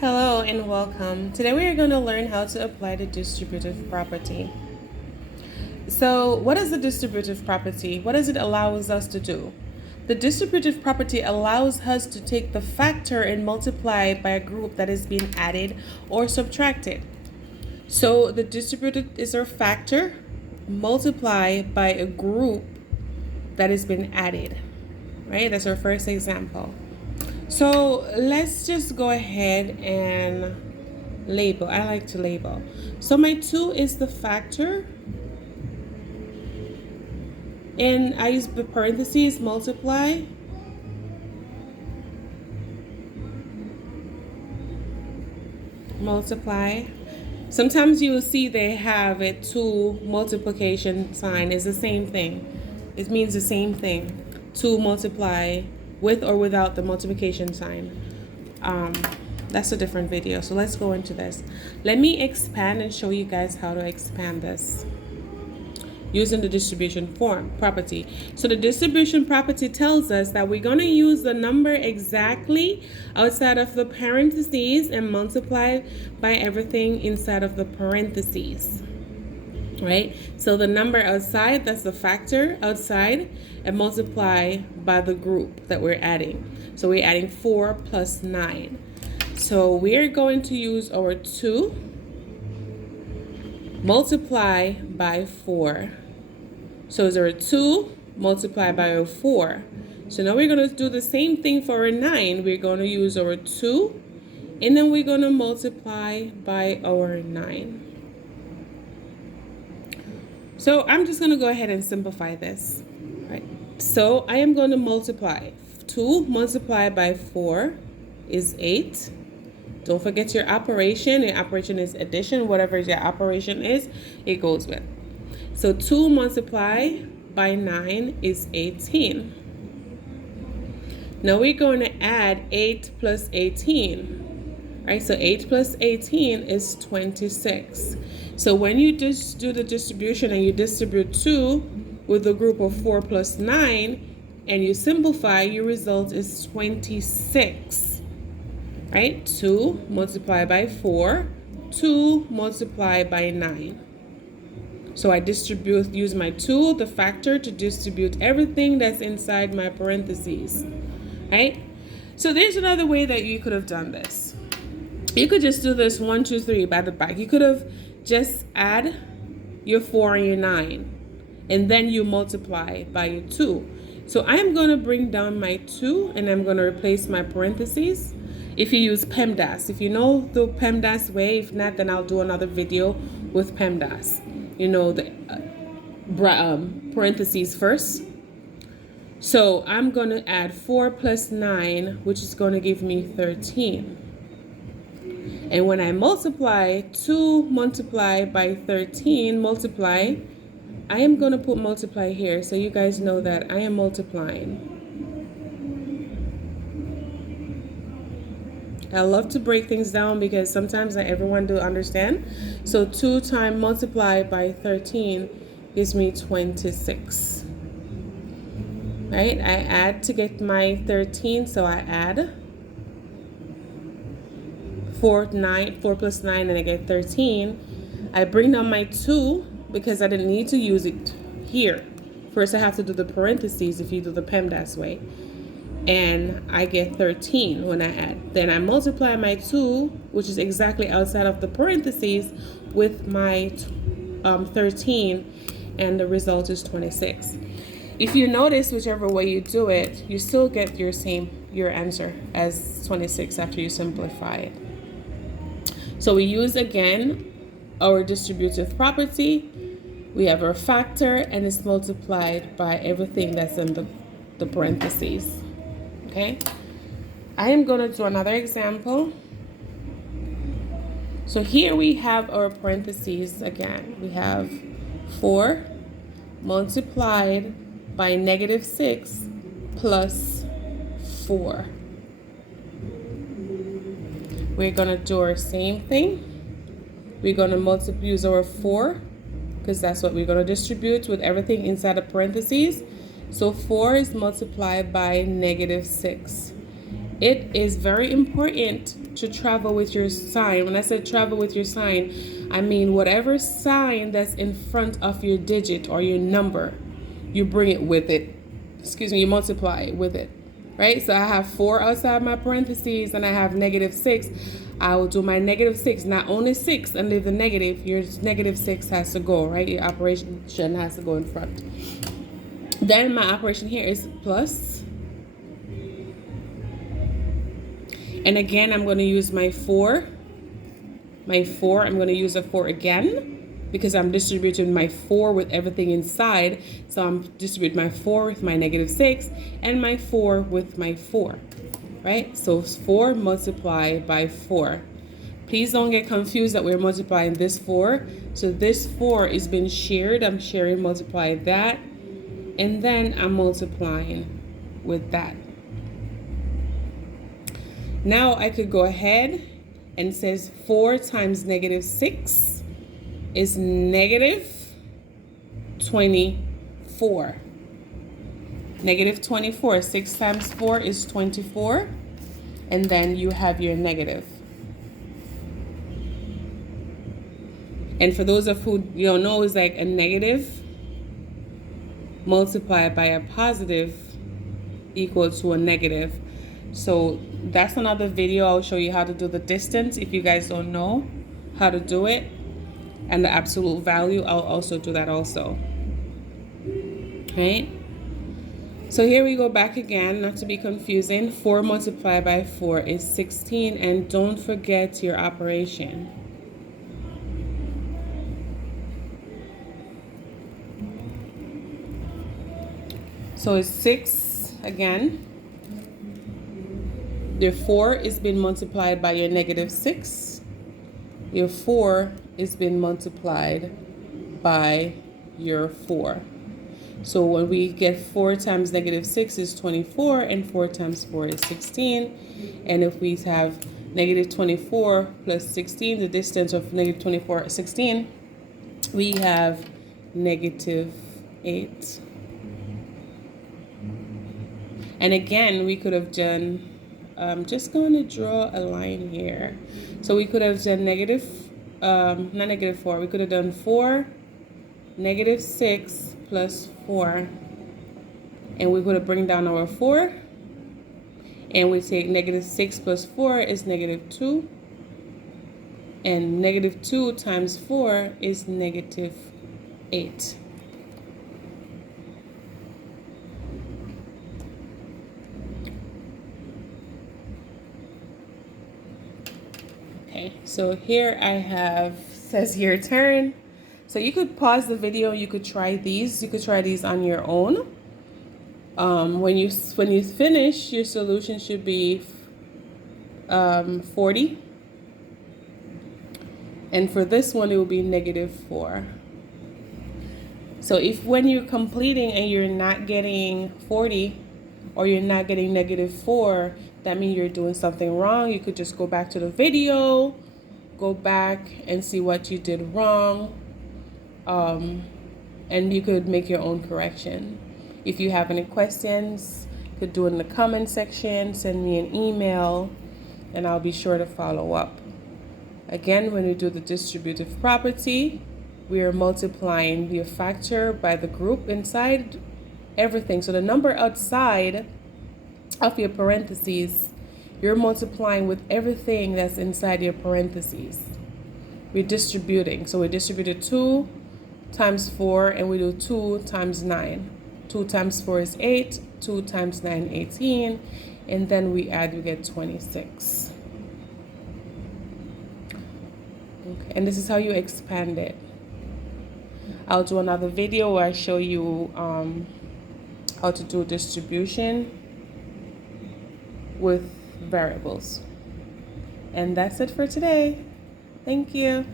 Hello and welcome. Today we are going to learn how to apply the distributive property. So what is the distributive property? What does it allow us to do? The distributive property allows us to take the factor and multiply it by a group that is being added or subtracted. So the distributive is our factor multiplied by a group that has been added, right? That's our first example. So let's just go ahead and label. I like to label. So my 2 is the factor. And I use the parentheses, multiply. Multiply. Sometimes you will see they have it 2 multiplication sign. It's the same thing. It means the same thing. 2 multiply with or without the multiplication sign. That's a different video. So let's go into this. Let me expand and show you guys how to expand this using the distribution form property. So the distribution property tells us that we're going to use the number exactly outside of the parentheses and multiply by everything inside of the parentheses. Right? So the number outside, that's the factor outside, and multiply by the group that we're adding. So we're adding 4 plus 9. So we're going to use our 2 multiply by 4. So is our 2 multiplied by our 4. So now we're going to do the same thing for our 9. We're going to use our 2 and then we're going to multiply by our 9. So I'm just going to go ahead and simplify this. Right. So I am going to multiply. 2 multiplied by 4 is 8. Don't forget your operation. Your operation is addition. Whatever your operation is, it goes with. So 2 multiplied by 9 is 18. Now we're going to add 8 plus 18. Right? So 8 plus 18 is 26. So when you just do the distribution and you distribute 2 with a group of 4 plus 9 and you simplify, your result is 26. Right? 2 multiplied by 4, 2 multiplied by 9. So I use my 2, the factor, to distribute everything that's inside my parentheses. Right? So there's another way that you could have done this. You could just do this 1, 2, 3 by the back. You could have just add your 4 and your 9, and then you multiply by your 2. So I'm going to bring down my 2, and I'm going to replace my parentheses. If you use PEMDAS, if you know the PEMDAS way, if not, then I'll do another video with PEMDAS. You know, the parentheses first. So I'm going to add 4 plus 9, which is going to give me 13. And when I multiply 2 multiplied by 13, multiply, I am going to put multiply here so you guys know that I am multiplying. I love to break things down because sometimes not everyone do understand. So 2 times multiplied by 13 gives me 26. Right? I add to get my 13, so I add 4 plus 9, and I get 13. I bring down my 2 because I didn't need to use it here. First I have to do the parentheses if you do the PEMDAS way. And I get 13 when I add. Then I multiply my 2, which is exactly outside of the parentheses, with my 13, and the result is 26. If you notice, whichever way you do it, you still get your answer as 26 after you simplify it. So we use again our distributive property. We have our factor, and it's multiplied by everything that's in the parentheses. Okay, I am going to do another example. So here we have our parentheses again. We have 4 multiplied by -6 plus 4. We're going to do our same thing. We're going to use our 4 because that's what we're going to distribute with everything inside the parentheses. So 4 is multiplied by -6. It is very important to travel with your sign. When I said travel with your sign, I mean whatever sign that's in front of your digit or your number, you bring it with it. Excuse me, you multiply it with it. Right? So I have 4 outside my parentheses and I have -6. I will do my -6, not only 6 and leave the negative. Your -6 has to go, right? Your operation has to go in front. Then my operation here is plus. And again, I'm going to use my 4. My 4, I'm going to use a 4 again because I'm distributing my 4 with everything inside. So I'm distributing my 4 with my -6 and my 4 with my 4, right? So 4 multiplied by 4. Please don't get confused that we're multiplying this 4. So this 4 is being shared. I'm sharing, multiply that. And then I'm multiplying with that. Now I could go ahead and it says 4 times -6 is -24. -24. 6 times 4 is 24. And then you have your negative. And for those of who you don't know, it's like a negative multiplied by a positive equal to a negative. So that's another video. I'll show you how to do the distance if you guys don't know how to do it. And the absolute value, I'll also do that also. Right? So here we go back again, not to be confusing. 4 multiplied by 4 is 16. And don't forget your operation. So it's 6 again. Your 4 is being multiplied by your -6. Your 4 is being multiplied by your 4. So when we get 4 times -6 is 24, and 4 times 4 is 16. And if we have -24 plus 16, the distance of -24 is 16, we have -8. And again, we could have done, I'm just going to draw a line here. So we could have done not -4, we could have done 4, -6 plus 4. And we could have bring down our 4. And we take -6 plus 4 is -2. And -2 times 4 is -8. So here I have, says your turn. So you could pause the video, you could try these. You could try these on your own. When you finish, your solution should be 40. And for this one, it will be -4. So if when you're completing and you're not getting 40 or you're not getting -4, that means you're doing something wrong. You could just go back to the video, go back and see what you did wrong, and you could make your own correction. If you have any questions, you could do it in the comment section, send me an email, and I'll be sure to follow up. Again, when we do the distributive property, we are multiplying your factor by the group inside everything. So the number outside of your parentheses, you're multiplying with everything that's inside your parentheses. We're distributing. So we distributed 2 times 4, and we do 2 times 9. 2 times 4 is 8. 2 times 9, 18. And then we add, we get 26. Okay, and this is how you expand it. I'll do another video where I show you how to do distribution with variables. And that's it for today. Thank you.